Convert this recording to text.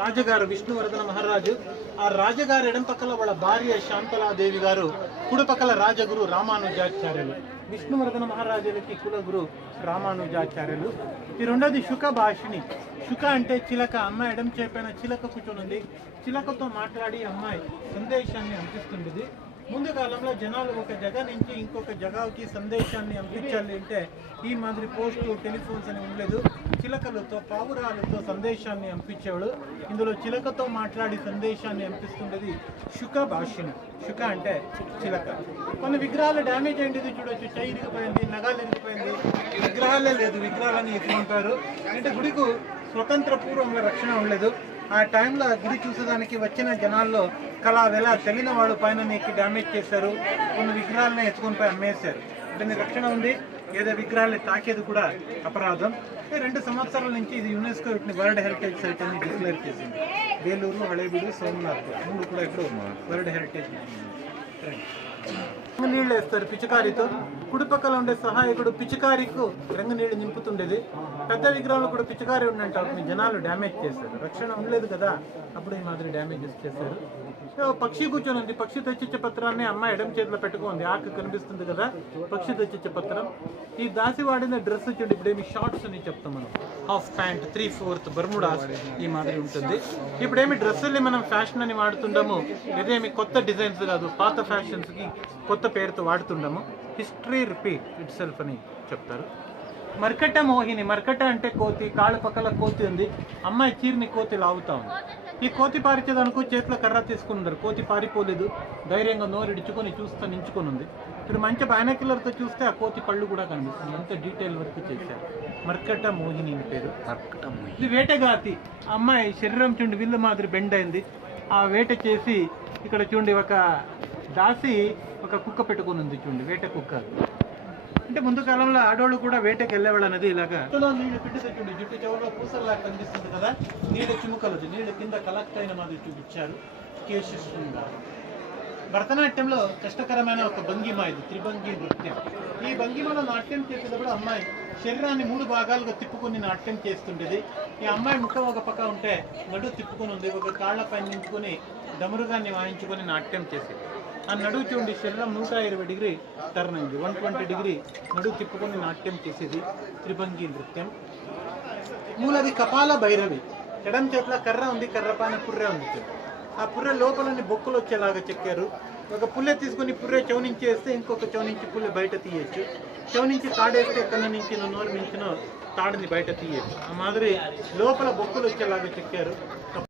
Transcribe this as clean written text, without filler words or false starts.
రాజుగారు విష్ణువర్ధన మహారాజు. ఆ రాజుగారు ఎడం పక్కల వాళ్ళ భార్య శాంతలాదేవి గారు, కుడి పక్కల రాజగురు రామానుజాచార్యులు. విష్ణువర్ధన మహారాజులకి కులగురు రామానుజాచార్యులు. ఈ రెండోది శుక భాషిణి. శుక అంటే చిలక. అమ్మాయి ఎడం చేపైన చిలక కూర్చొని చిలకతో మాట్లాడి అమ్మాయి సందేశాన్ని అందిస్తుండేది. ముందు కాలంలో జనాలు ఒక జగ నుంచి ఇంకొక జగాకి సందేశాన్ని అందించాలి అంటే ఈ మాదిరి పోస్టులు, టెలిఫోన్స్ అని ఉండలేదు. చిలకలతో, పావురాలతో సందేశాన్ని అందించేవాడు. ఇందులో చిలకతో మాట్లాడి సందేశాన్ని అందిస్తుండేది శుక భాషిణి. శుక అంటే చిలక. కొన్ని విగ్రహాలు డ్యామేజ్ అయింది చూడొచ్చు. చై ఇరిగిపోయింది, నగాలు ఇరిగిపోయింది, విగ్రహాలే లేదు, విగ్రహాలని ఎత్తుకుంటారు. అంటే గుడికు స్వతంత్ర పూర్వంగా రక్షణ ఉండలేదు. ఆ టైంలో గుడి చూసేదానికి వచ్చిన జనాల్లో కళావెల తెలియని వాడు పైన నీకు డ్యామేజ్ చేశారు. కొన్ని విగ్రహాలను ఎత్తుకొని పోయి అమ్మేశారు. అంటే రక్షణ ఉంది. ఏదో విగ్రహాలు తాకేది కూడా అపరాధం. 2 సంవత్సరాల నుంచి ఇది యునెస్కో వీటిని వరల్డ్ హెరిటేజ్ సైట్ అని డిక్లేర్ చేసింది. వేలూరు, హళేబీడు, సోమనాథ్ 3 కూడా ఇప్పుడు వరల్డ్ హెరిటేజ్. నీళ్ళు వేస్తారు పిచికారితో. కుడిపక్కల ఉండే సహాయకుడు పిచికారికు రంగు నీళ్లు నింపుతుండేది. పెద్ద విగ్రహాలు కూడా పిచికారి ఉండంటే జనాలు డ్యామేజ్ చేశారు. రక్షణ ఉండలేదు కదా, అప్పుడు ఈ మాదిరి డ్యామేజెస్ చేశారు. పక్షి కూర్చొని ఉంది. పక్షి తెచ్చిచ్చే పత్రాన్ని అమ్మాయి ఎడం చేతిలో పెట్టుకుంది. ఆకు కనిపిస్తుంది కదా, పక్షి తెచ్చిచ్చే పత్రం. ఈ దాసి వాడిన డ్రెస్ చూడండి. ఇప్పుడు ఏమి షార్ట్స్ అని చెప్తాం మనం. హాఫ్ ప్యాంట్, 3/4 బర్ముడాస్ ఈ మాదిరి ఉంటుంది. ఇప్పుడేమి డ్రెస్సుల్ని మనం ఫ్యాషన్ అని వాడుతుండము. ఇదేమి కొత్త డిజైన్స్ కాదు, పాత ఫ్యాషన్స్కి కొత్త పేరుతో వాడుతుండము. హిస్టరీ రిపీట్ ఇట్ సెల్ఫ్ అని చెప్తారు. మర్కట మోహిని. మర్కట అంటే కోతి. కాళ్ళ పక్కల కోతి ఉంది. అమ్మాయి చీరని కోతి లాగుతా ఉంది. ఈ కోతి పారిచేదనుకో చేతిలో కర్ర తీసుకున్నారు. కోతి పారిపోలేదు, ధైర్యంగా నోరిడుచుకొని చూస్తూ నించుకొని ఉంది. ఇప్పుడు మంచి బైనాక్యులర్తో చూస్తే ఆ కోతి కళ్ళు కూడా కనిపిస్తుంది. అంత డీటెయిల్ వర్క్ చేశారు. మర్కట మోహిని అని పేరు. ఇది వేటగాతి. అమ్మాయి శరీరం చూడండి విల్లు మాదిరి బెండ్ అయింది. ఆ వేట చేసి ఇక్కడ చూడండి ఒక దాసి ఒక కుక్క పెట్టుకుని ఉంది చూడండి, వేట కుక్క. అంటే ముందు కాలంలో ఆడవాళ్ళు కూడా వేటకి వెళ్ళేవాళ్ళు అనేది ఇలాగా. నీళ్ళు పిండితే చూడండి, జుట్టు చెవులో పూసల్లా కనిపిస్తుంది కదా, నీళ్ళ చిముకలు, నీళ్ళ కింద కలెక్ట్ అయిన మాదిరి చూపించారు. కేశిస్తుంటారు. భరతనాట్యంలో కష్టకరమైన ఒక భంగిమ ఇది, త్రిభంగి నృత్యం. ఈ భంగిమలో నాట్యం చేసేటప్పుడు అమ్మాయి శరీరాన్ని 3 భాగాలుగా తిప్పుకొని నాట్యం చేస్తుండేది. ఈ అమ్మాయి ముఖం ఒక పక్క ఉంటే నడువు తిప్పుకొని ఉంది. ఒక కాళ్ళ పైన నింపుకొని డమరుగాన్ని వాయించుకొని నాట్యం చేసేది. ఆ నడువు చూడండి, శరీరం 120 డిగ్రీ టర్న్ అయింది. 120 డిగ్రీ నడువు తిప్పుకొని నాట్యం చేసేది త్రిభంగి నృత్యం. మూలది కపాల భైరవి. ఎడం చేతిలో కర్ర ఉంది, కర్ర పైన పుర్రె ఉంది. ఆ పుర్రె లోపలని బొక్కులు వచ్చేలాగా చెక్కారు. ఒక పుల్లె తీసుకుని పుర్రె చెవు నుంచి వేస్తే ఇంకొక చెవు నుంచి పుల్లె బయట తీయచ్చు. చెవు నుంచి తాడేస్తే కన్ను నుంచి నోరు మించిన తాడుని బయట తీయచ్చు. ఆ మాదిరి లోపల బొక్కులు వచ్చేలాగా చెక్కారు.